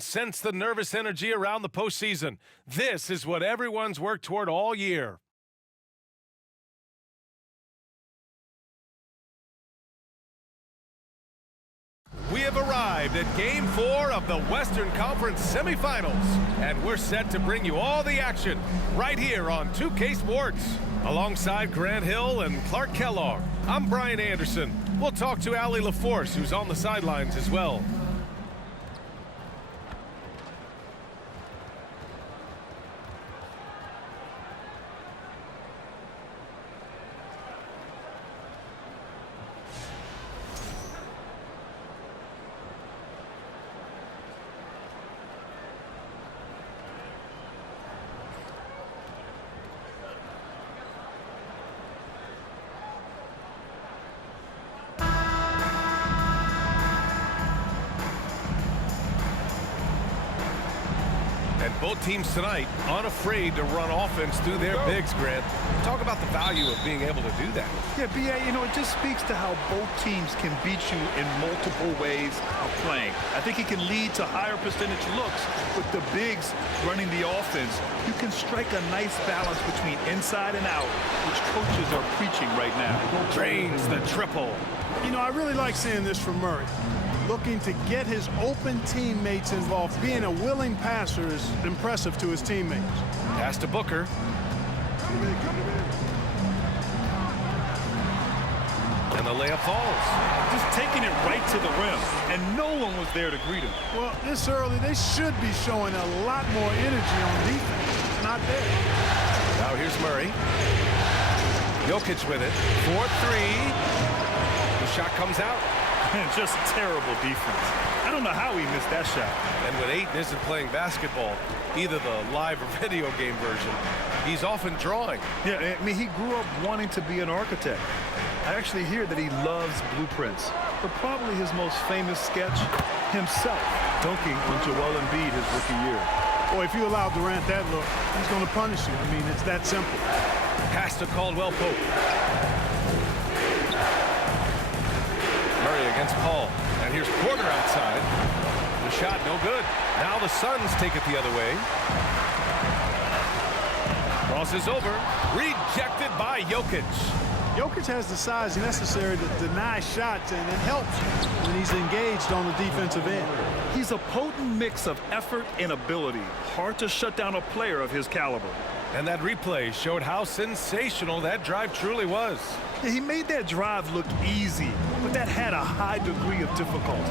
Sense the nervous energy around the postseason. This is what everyone's worked toward all year. We have arrived at Game 4 of the Western Conference Semifinals, and we're set to bring you all the action right here on 2K Sports. Alongside Grant Hill and Clark Kellogg, I'm Brian Anderson. We'll talk to Allie LaForce, who's on the sidelines as well. Both teams tonight unafraid to run offense through their bigs, Grant. Talk about the value of being able to do that. Yeah, B.A., you know, it just speaks to how both teams can beat you in multiple ways of playing. I think he can lead to higher percentage looks with the bigs running the offense. You can strike a nice balance between inside and out, which coaches are preaching right now. Drains the triple. You know, I really like seeing this from Murray. Looking to get his open teammates involved. Being a willing passer is impressive to his teammates. Pass to Booker. And the layup falls. Just taking it right to the rim, and no one was there to greet him. Well, this early, they should be showing a lot more energy on defense. Not there. Now here's Murray. Jokic with it. 4-3. The shot comes out. Just terrible defense. I don't know how he missed that shot. And when Ayton isn't playing basketball, either the live or video game version, he's often drawing. Yeah, I mean, he grew up wanting to be an architect. I actually hear that he loves blueprints. But probably his most famous sketch, himself dunking on Joel Embiid his rookie year. Boy, if you allow Durant that look, he's going to punish you. I mean, it's that simple. Pass to Caldwell Pope. Murray against Paul. And here's Porter outside. The shot no good. Now the Suns take it the other way. Crosses over. Rejected by Jokic. Jokic has the size necessary to deny shots, and it helps when he's engaged on the defensive end. He's a potent mix of effort and ability. Hard to shut down a player of his caliber. And that replay showed how sensational that drive truly was. Yeah, he made that drive look easy, but that had a high degree of difficulty.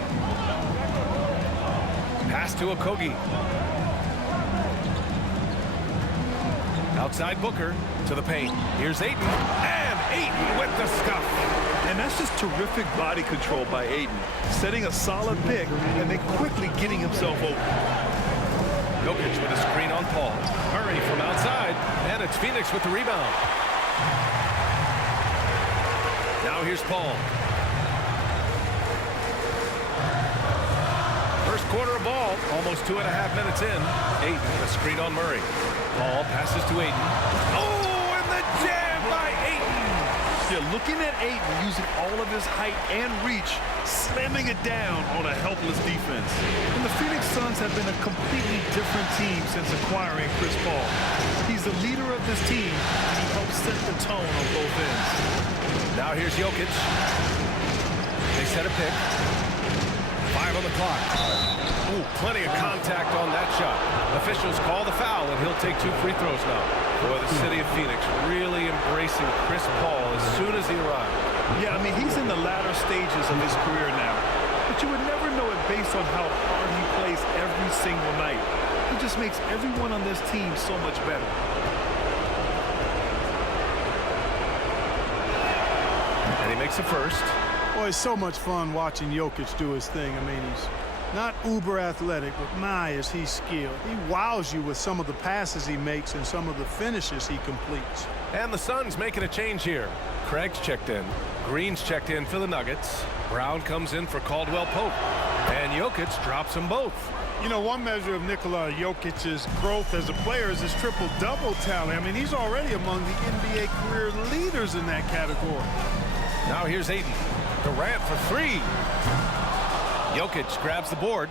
Pass to Okogie. Outside Booker to the paint. Here's Ayton. And Ayton with the stuff. And that's just terrific body control by Ayton. Setting a solid pick and then quickly getting himself open. Jokic with a screen on Paul. Murray from outside. And it's Phoenix with the rebound. Now here's Paul. First quarter of ball. Almost 2.5 minutes in. Ayton, a screen on Murray. Paul passes to Ayton. Oh, and the jam by Ayton. Yeah, looking at Ayton using all of his height and reach, slamming it down on a helpless defense. And the Phoenix Suns have been a completely different team since acquiring Chris Paul. He's the leader of this team, and he helps set the tone on both ends. Now here's Jokic. They set a pick. 5 on the clock. Ooh, plenty of contact on that shot. Officials call the foul, and he'll take 2 free throws now. Boy, the city of Phoenix really embracing Chris Paul as soon as he arrived. Yeah, I mean, he's in the latter stages of his career now. But you would never know it based on how hard he plays every single night. He just makes everyone on this team so much better. And he makes the first. Boy, it's so much fun watching Jokic do his thing. I mean, he's not uber athletic, but my, is he skilled. He wows you with some of the passes he makes and some of the finishes he completes. And the Suns making a change here. Craig's checked in. Green's checked in for the Nuggets. Brown comes in for Caldwell Pope. And Jokic drops them both. You know, one measure of Nikola Jokic's growth as a player is his triple-double tally. I mean, he's already among the NBA career leaders in that category. Now here's Ayton. Durant for 3. Jokic grabs the board.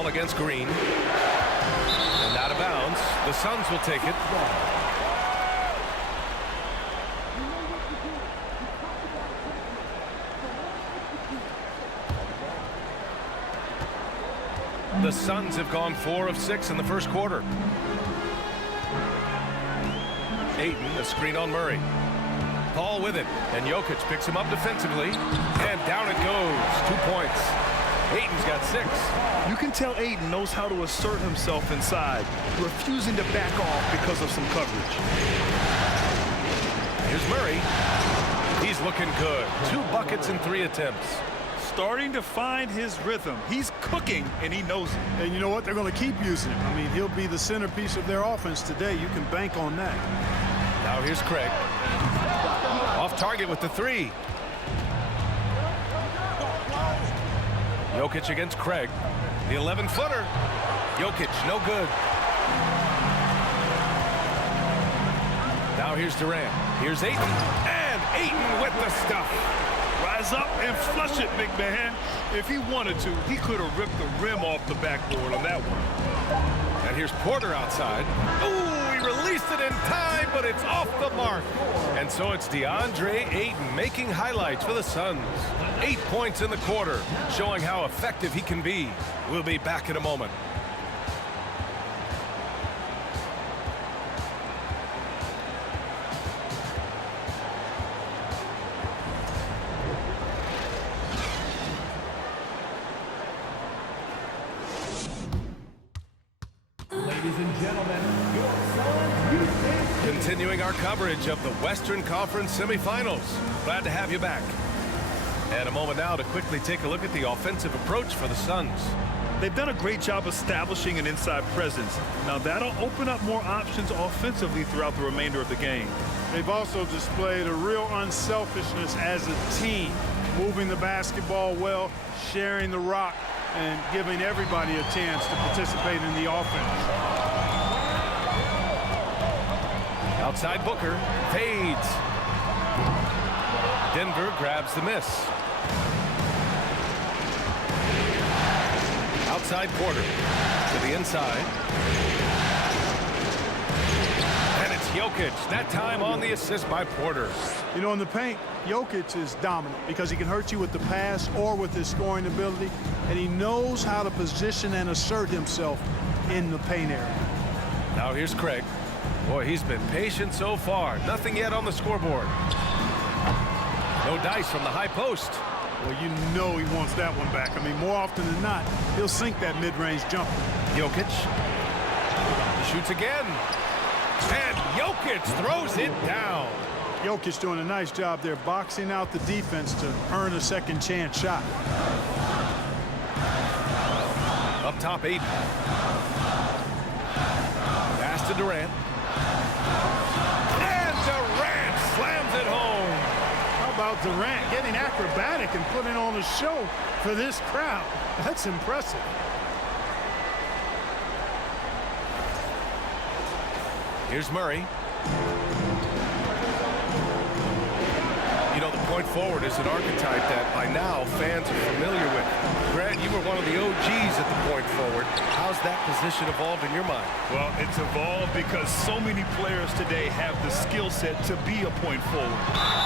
Ball against Green. And out of bounds. The Suns will take it. The Suns have gone 4 of 6 in the first quarter. Ayton, a screen on Murray. Paul with it, and Jokic picks him up defensively, and down it goes. 2 points. Ayton's got 6. You can tell Ayton knows how to assert himself inside, refusing to back off because of some coverage. Here's Murray. He's looking good. 2 buckets in 3 attempts. Starting to find his rhythm. He's cooking, and he knows it. And you know what? They're going to keep using him. I mean, he'll be the centerpiece of their offense today. You can bank on that. Now here's Craig. Off target with the 3. Jokic against Craig. The 11-footer. Jokic, no good. Now here's Durant. Here's Ayton. And Ayton with the stuff. Rise up and flush it, big man. If he wanted to, he could have ripped the rim off the backboard on that one. And here's Porter outside. Ooh, he released it in time, but it's off the mark. And so it's DeAndre Ayton making highlights for the Suns. 8 points in the quarter, showing how effective he can be. We'll be back in a moment. Ladies and gentlemen, your Suns. Continuing our coverage of the Western Conference Semifinals. Glad to have you back. And a moment now to quickly take a look at the offensive approach for the Suns. They've done a great job establishing an inside presence. Now that'll open up more options offensively throughout the remainder of the game. They've also displayed a real unselfishness as a team, moving the basketball well, sharing the rock, and giving everybody a chance to participate in the offense. Outside Booker, fades. Denver grabs the miss. Outside Porter to the inside. And it's Jokic, that time on the assist by Porter. You know, in the paint, Jokic is dominant because he can hurt you with the pass or with his scoring ability, and he knows how to position and assert himself in the paint area. Now here's Craig. Boy, he's been patient so far. Nothing yet on the scoreboard. No dice from the high post. Well, you know he wants that one back. I mean, more often than not, he'll sink that mid-range jumper. Jokic. He shoots again. And Jokic throws it down. Jokic doing a nice job there, boxing out the defense to earn a second chance shot. Up top, Ayton. Pass to Durant. And Durant slams it home. How about Durant getting acrobatic and putting on a show for this crowd? That's impressive. Here's Murray. You know, the point forward is an archetype that by now fans are familiar with. Grant, you were one of the OGs at the point forward. How's that position evolved in your mind? Well, it's evolved because so many players today have the skill set to be a point forward.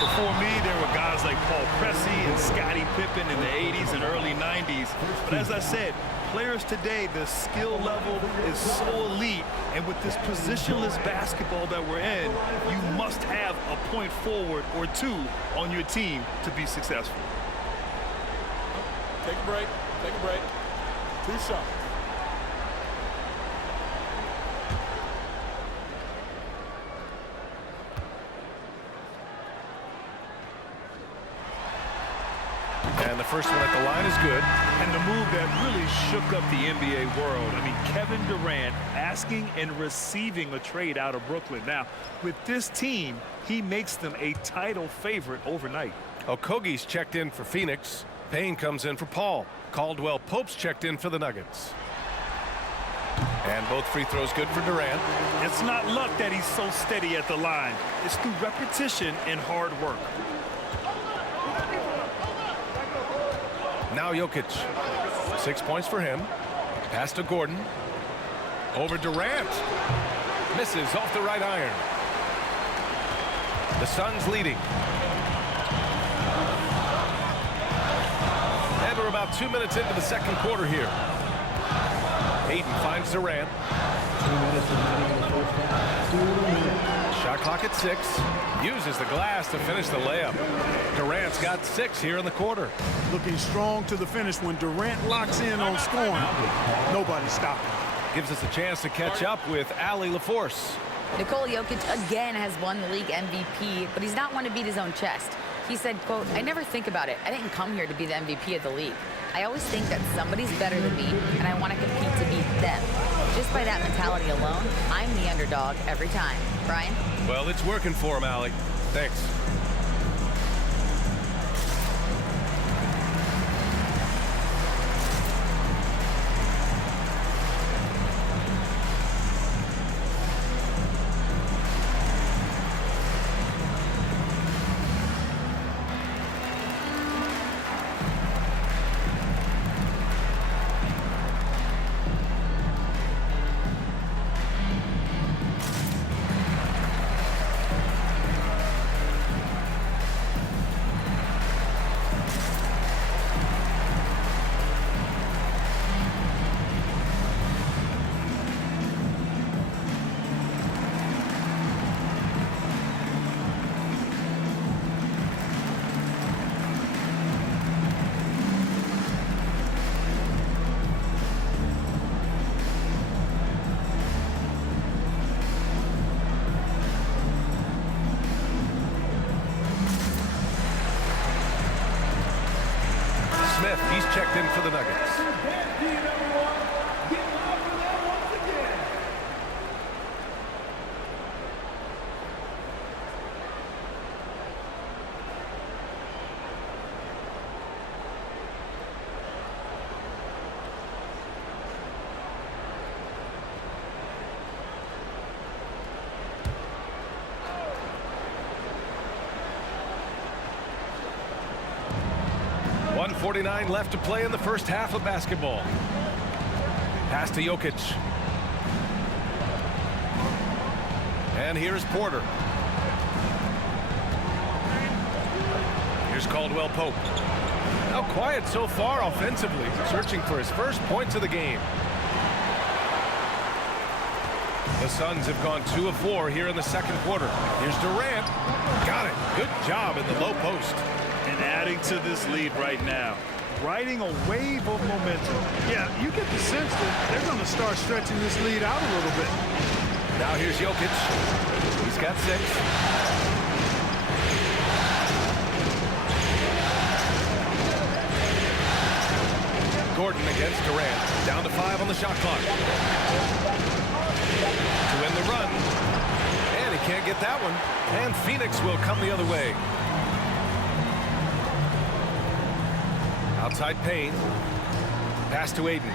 Before me, there were guys like Paul Pressey and Scottie Pippen in the 80s and early 90s. But as I said, players today, the skill level is so elite, and with this positionless basketball that we're in, you must have a point forward or two on your team to be successful. Take a break. Take a break. 2 shots. And the first one at the line is good. And the move that really shook up the NBA world. I mean, Kevin Durant asking and receiving a trade out of Brooklyn. Now, with this team, he makes them a title favorite overnight. Okogie's checked in for Phoenix. Payne comes in for Paul. Caldwell Pope's checked in for the Nuggets. And both free throws good for Durant. It's not luck that he's so steady at the line. It's through repetition and hard work. Now Jokic. 6 points for him. Pass to Gordon. Over Durant. Misses off the right iron. The Suns leading. And we're about 2 minutes into the second quarter here. Ayton finds Durant. 2 minutes remaining in the first half. 2 minutes. Shot clock at 6. Uses the glass to finish the layup. Durant's got 6 here in the quarter. Looking strong to the finish. When Durant locks in on scoring, nobody's stopping. Gives us a chance to catch up with Allie LaForce. Nikola Jokic again has won the league MVP, but he's not one to beat his own chest. He said, quote, "I never think about it. I didn't come here to be the MVP of the league. I always think that somebody's better than me, and I want to compete to beat them. Just by that mentality alone, I'm the underdog every time." Brian? Well, it's working for him, Allie. Thanks. Smith, he's checked in for the Nuggets. .149 left to play in the first half of basketball. Pass to Jokic. And here's Porter. Here's Caldwell Pope. Now quiet so far offensively, searching for his first points of the game. The Suns have gone 2 of 4 here in the second quarter. Here's Durant. Got it. Good job in the low post. And adding to this lead right now. Riding a wave of momentum. Yeah, you get the sense that they're going to start stretching this lead out a little bit. Now here's Jokic. He's got 6. Gordon against Durant. Down to 5 on the shot clock. To win the run. And he can't get that one. And Phoenix will come the other way. Outside Payne. Pass to Ayton.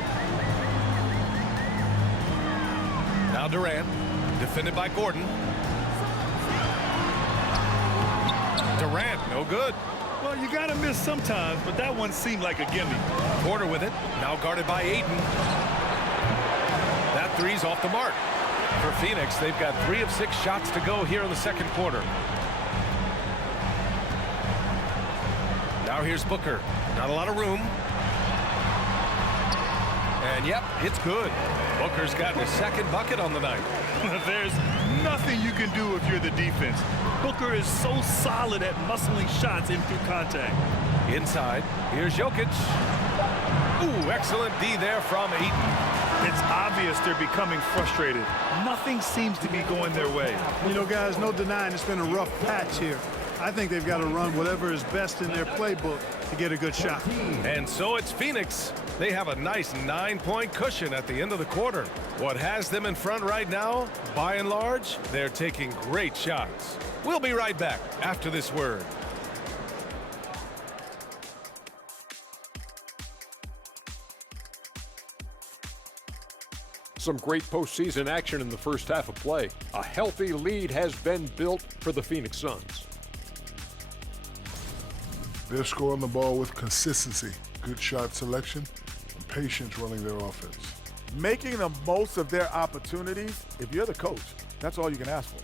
Now Durant. Defended by Gordon. Durant, no good. Well, you got to miss sometimes, but that one seemed like a gimme. Porter with it. Now guarded by Ayton. That three's off the mark. For Phoenix, they've got 3 of 6 shots to go here in the second quarter. Now here's Booker. Not a lot of room. And yep, it's good. Booker's gotten his second bucket on the night. There's nothing you can do if you're the defense. Booker is so solid at muscling shots in through contact. Inside, here's Jokic. Ooh, excellent D there from Ayton. It's obvious they're becoming frustrated. Nothing seems to be going their way. You know, guys, no denying it's been a rough patch here. I think they've got to run whatever is best in their playbook to get a good shot. And so it's Phoenix. They have a nice 9-point cushion at the end of the quarter. What has them in front right now, by and large, they're taking great shots. We'll be right back after this word. Some great postseason action in the first half of play. A healthy lead has been built for the Phoenix Suns. They're scoring the ball with consistency, good shot selection, and patience running their offense. making the most of their opportunities. If you're the coach, that's all you can ask for.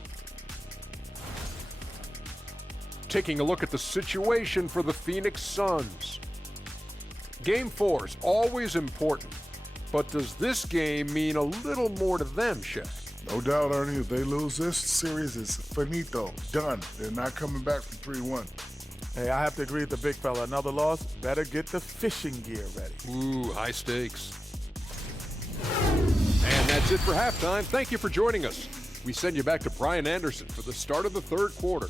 Taking a look at the situation for the Phoenix Suns. Game 4 is always important, but does this game mean a little more to them, Shaq? No doubt, Ernie, if they lose this series, it's finito, done. They're not coming back from 3-1. Hey, I have to agree with the big fella. Another loss, better get the fishing gear ready. Ooh, high stakes. And that's it for halftime. Thank you for joining us. We send you back to Brian Anderson for the start of the third quarter.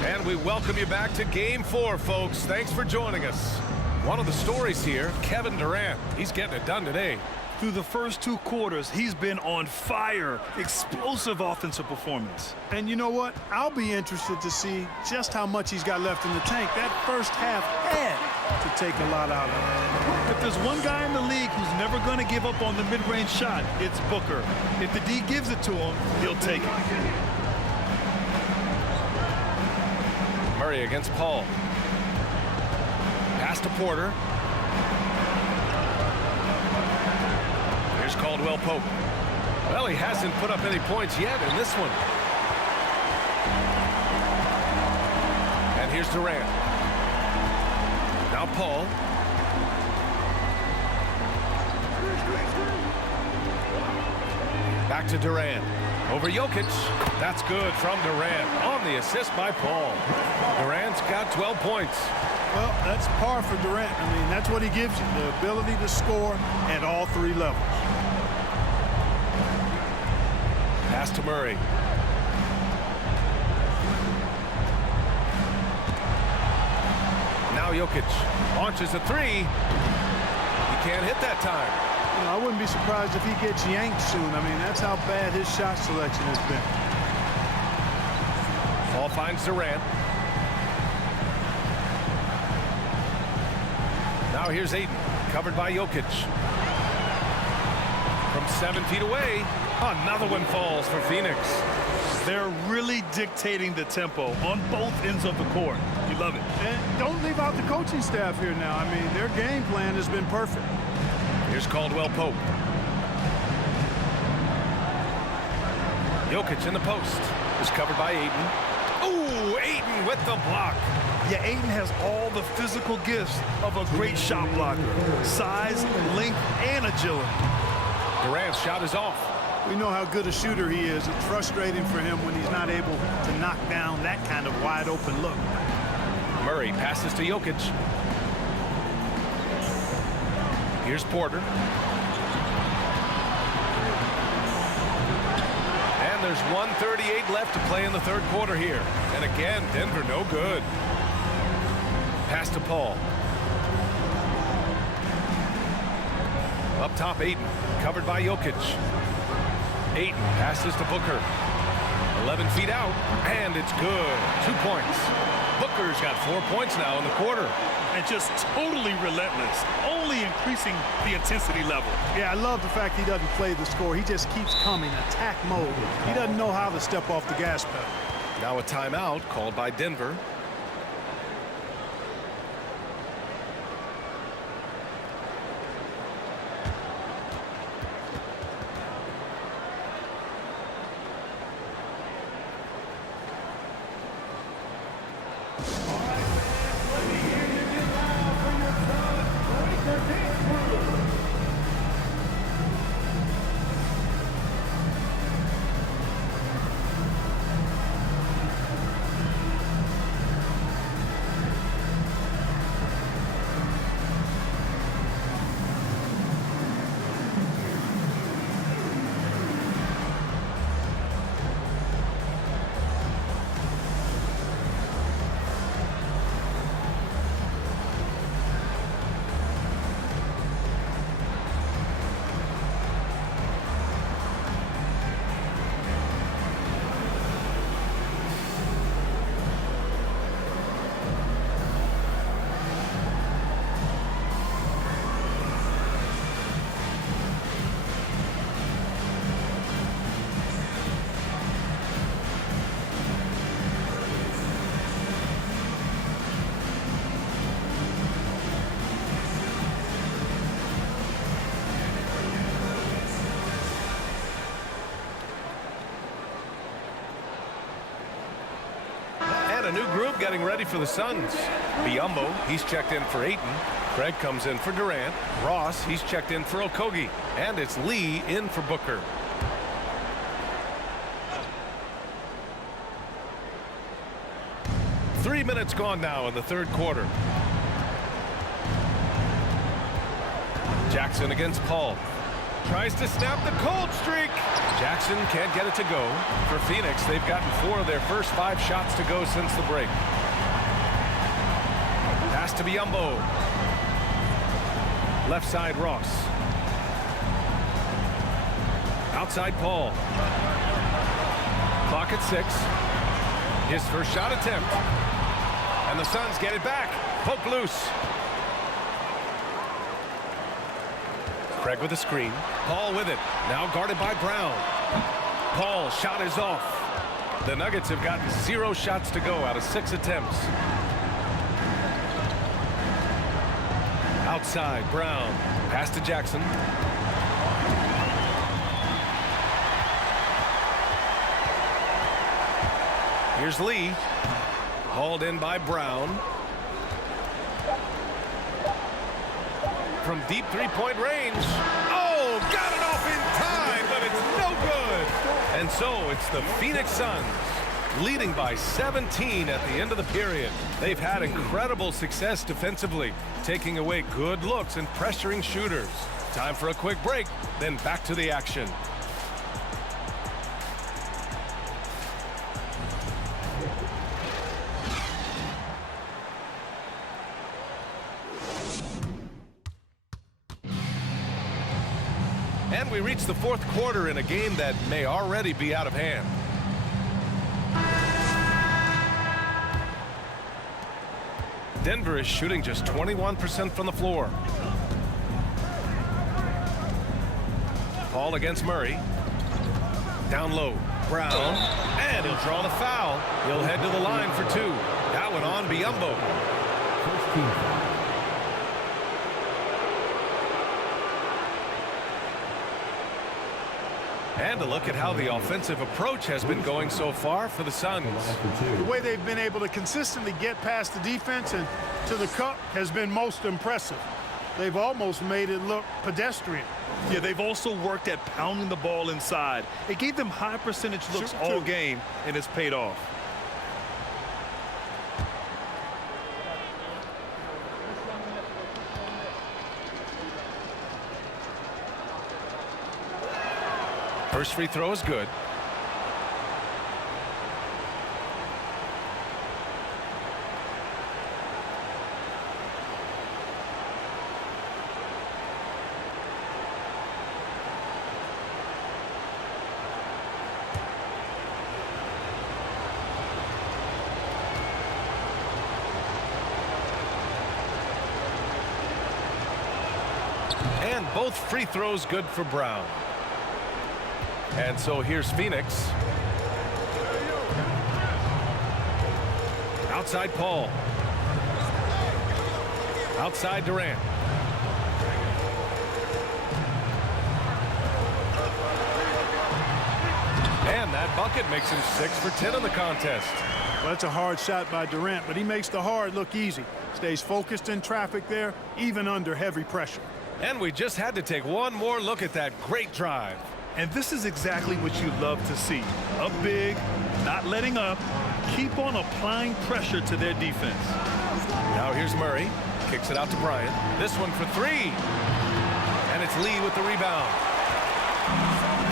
And we welcome you back to Game 4, folks. Thanks for joining us. One of the stories here, Kevin Durant. He's getting it done today. Through the first 2 quarters, he's been on fire. Explosive offensive performance. And you know what? I'll be interested to see just how much he's got left in the tank. That first half had to take a lot out of him. If there's one guy in the league who's never going to give up on the mid-range shot, it's Booker. If the D gives it to him, he'll take it. Murray against Paul. Pass to Porter. Here's Caldwell Pope. Well, he hasn't put up any points yet in this one. And here's Durant. Now Paul. Back to Durant. Over Jokic. That's good from Durant. On the assist by Paul. Durant's got 12 points. Well, that's par for Durant. I mean, that's what he gives you, the ability to score at all 3 levels. Pass to Murray. Now Jokic launches a 3. He can't hit that time. You know, I wouldn't be surprised if he gets yanked soon. I mean, that's how bad his shot selection has been. Ball finds Durant. Now here's Ayton, covered by Jokic. From 7 feet away, another one falls for Phoenix. They're really dictating the tempo on both ends of the court. You love it. And don't leave out the coaching staff here now. I mean, their game plan has been perfect. Here's Caldwell Pope. Jokic in the post is covered by Ayton. Ooh, Ayton with the block. Yeah, Ayton has all the physical gifts of a great shot blocker. Size, length, and agility. Durant's shot is off. We know how good a shooter he is. It's frustrating for him when he's not able to knock down that kind of wide open look. Murray passes to Jokic. Here's Porter. And there's 1:38 left to play in the third quarter here. And again, Denver no good. Pass to Paul. Up top, Ayton, covered by Jokic. Ayton passes to Booker. 11 feet out, and it's good. 2 points. Booker's got 4 points now in the quarter. And just totally relentless, only increasing the intensity level. Yeah, I love the fact he doesn't play the score. He just keeps coming, attack mode. He doesn't know how to step off the gas pedal. Now a timeout called by Denver. new group getting ready for the Suns. Biyombo, he's checked in for Ayton. Craig comes in for Durant. Ross, he's checked in for Okogie. And it's Lee in for Booker. Three minutes gone now in the third quarter. Jackson against Paul. Tries to snap the cold streak. Jackson can't get it to go. For Phoenix, they've gotten 4 of their first 5 shots to go since the break. Pass to Biyombo. Left side, Ross. Outside, Paul. Clock at 6. His first shot attempt. And the Suns get it back. Poke loose. Craig with a screen. Paul with it. Now guarded by Brown. Paul's shot is off. The Nuggets have gotten 0 shots to go out of 6 attempts. Outside, Brown. Pass to Jackson. Here's Lee. Hauled in by Brown. From deep three-point range. Oh, got it off in time, but it's no good. And so it's the Phoenix Suns leading by 17 at the end of the period. They've had incredible success defensively, taking away good looks and pressuring shooters. Time for a quick break, then back to the action. And we reach the fourth quarter in a game that may already be out of hand. Denver is shooting just 21% from the floor. Paul against Murray. Down low. Brown. And he'll draw the foul. He'll head to the line for 2. That one on Biyombo. First team foul. And a look at how the offensive approach has been going so far for the Suns. The way they've been able to consistently get past the defense and to the cup has been most impressive. They've almost made it look pedestrian. Yeah, they've also worked at pounding the ball inside. It gave them high percentage looks all game, and it's paid off. First free throw is good. And both free throws good for Brown. And so here's Phoenix. Outside Paul. Outside Durant. And that bucket makes him 6 for 10 in the contest. Well, that's a hard shot by Durant, but he makes the hard look easy. Stays focused in traffic there, even under heavy pressure. And we just had to take one more look at that great drive. And this is exactly what you love to see. Up big, not letting up, keep on applying pressure to their defense. Now here's Murray. Kicks it out to Bryant. This one for 3. And it's Lee with the rebound.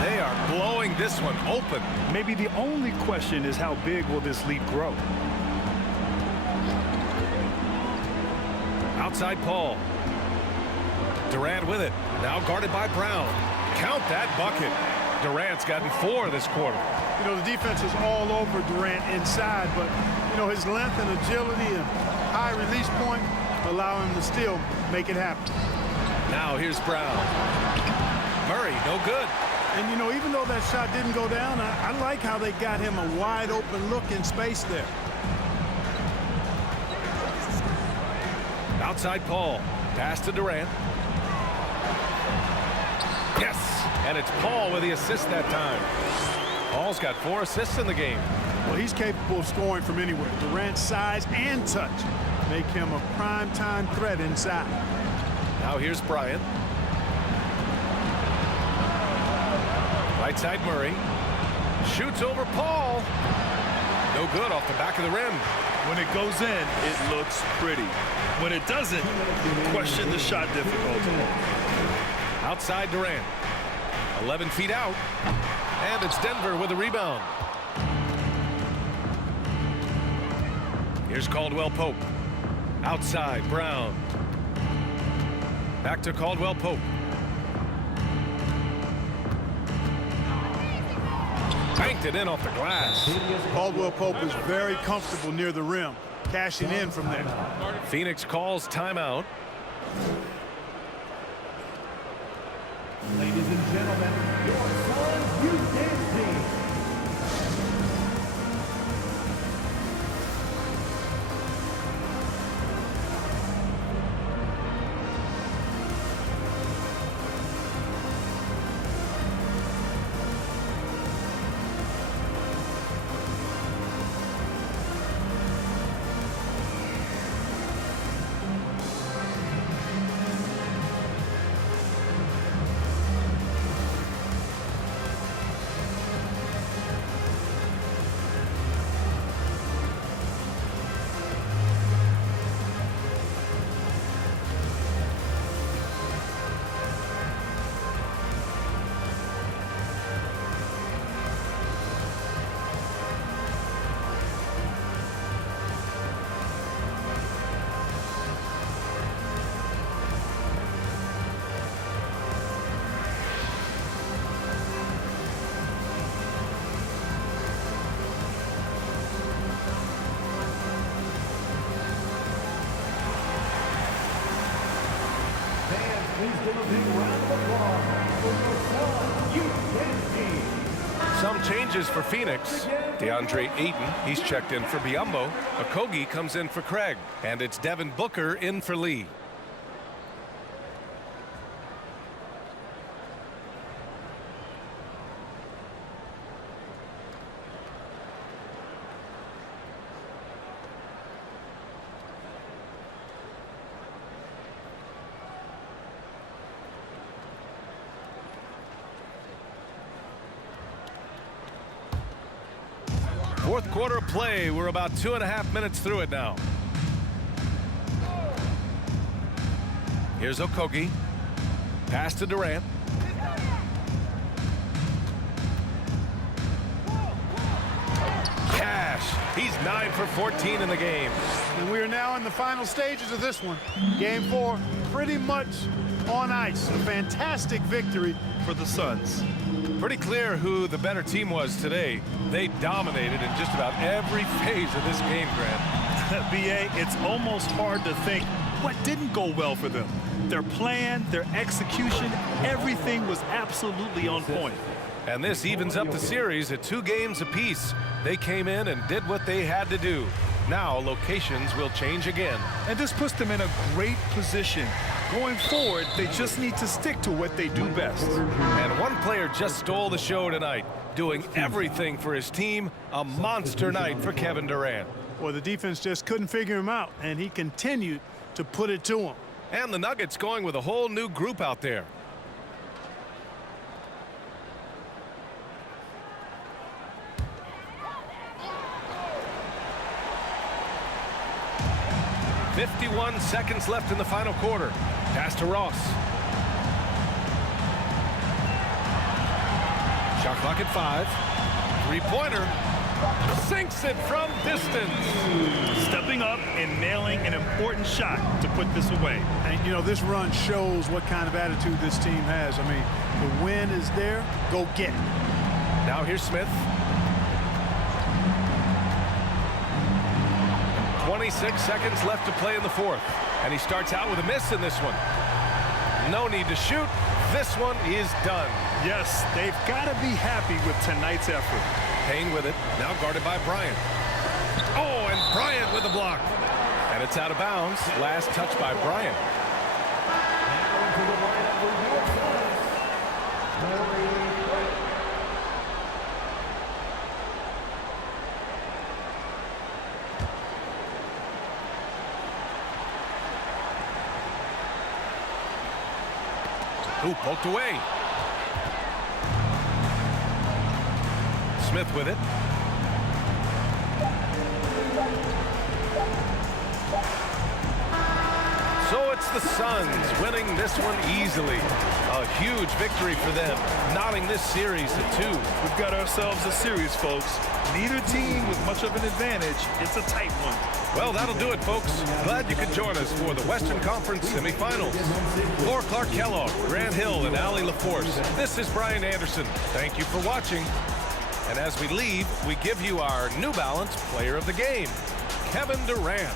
They are blowing this one open. Maybe the only question is how big will this lead grow? Outside Paul. Durant with it. Now guarded by Brown. Count that bucket. Durant's gotten 4 this quarter. You know, the defense is all over Durant inside, but, you know, his length and agility and high release point allow him to still make it happen. Now here's Brown. Murray, no good. And, you know, even though that shot didn't go down, I like how they got him a wide open look in space there. Outside Paul. Pass to Durant. Yes, and it's Paul with the assist that time. Paul's got 4 assists in the game. Well, he's capable of scoring from anywhere. Durant's size and touch make him a prime-time threat inside. Now here's Bryant. Right side Murray. Shoots over Paul. No good off the back of the rim. When it goes in, it looks pretty. When it doesn't, question the shot difficulty. Outside Durant. 11 feet out. And it's Denver with a rebound. Here's Caldwell Pope. Outside Brown. Back to Caldwell Pope. Banked it in off the glass. Caldwell Pope is very comfortable near the rim, cashing in from there. Phoenix calls timeout. Ladies and gentlemen, your Suns youth dance team. Please give a big round of applause for your Suns youth dance team. Some changes for Phoenix. DeAndre Ayton, he's checked in for Biyombo. Okogie comes in for Craig. And it's Devin Booker in for Lee. Fourth quarter play. We're about 2.5 minutes through it now. Here's Okogie. Pass to Durant. Cash. He's 9 for 14 in the game. And we are now in the final stages of this one. Game 4, pretty much on ice. A fantastic victory For the Suns. Pretty clear who the better team was today. They dominated in just about every phase of this game, Grant. BA, it's almost hard to think what didn't go well for them. Their plan, their execution, everything was absolutely on point. And this evens up the series at 2 games apiece. They came in and did what they had to do. Now locations will change again. And this puts them in a great position. Going forward, they just need to stick to what they do best. And one player just stole the show tonight, doing everything for his team. A monster night for Kevin Durant. Well, the defense just couldn't figure him out, and he continued to put it to him. And the Nuggets going with a whole new group out there. .51 seconds left in the final quarter. Pass to Ross. Shot clock at 5. Three-pointer. Sinks it from distance. Stepping up and nailing an important shot to put this away. And, you know, this run shows what kind of attitude this team has. I mean, the win is there. Go get it. Now here's Smith. 26 seconds left to play in the fourth. And he starts out with a miss in this one. No need to shoot. This one is done. Yes, they've got to be happy with tonight's effort. Payne with it, now guarded by Bryant. Oh, and Bryant with the block. And it's out of bounds. Last touch by Bryant. Ooh, poked away. Smith with it. So it's the Suns winning this one easily. A huge victory for them, knotting this series to 2. We've got ourselves a series, folks. Neither team with much of an advantage. It's a tight one. Well, that'll do it, folks. Glad you could join us for the Western Conference Semifinals. For Clark Kellogg, Grant Hill, and Allie LaForce, this is Brian Anderson. Thank you for watching. And as we leave, we give you our New Balance Player of the Game, Kevin Durant.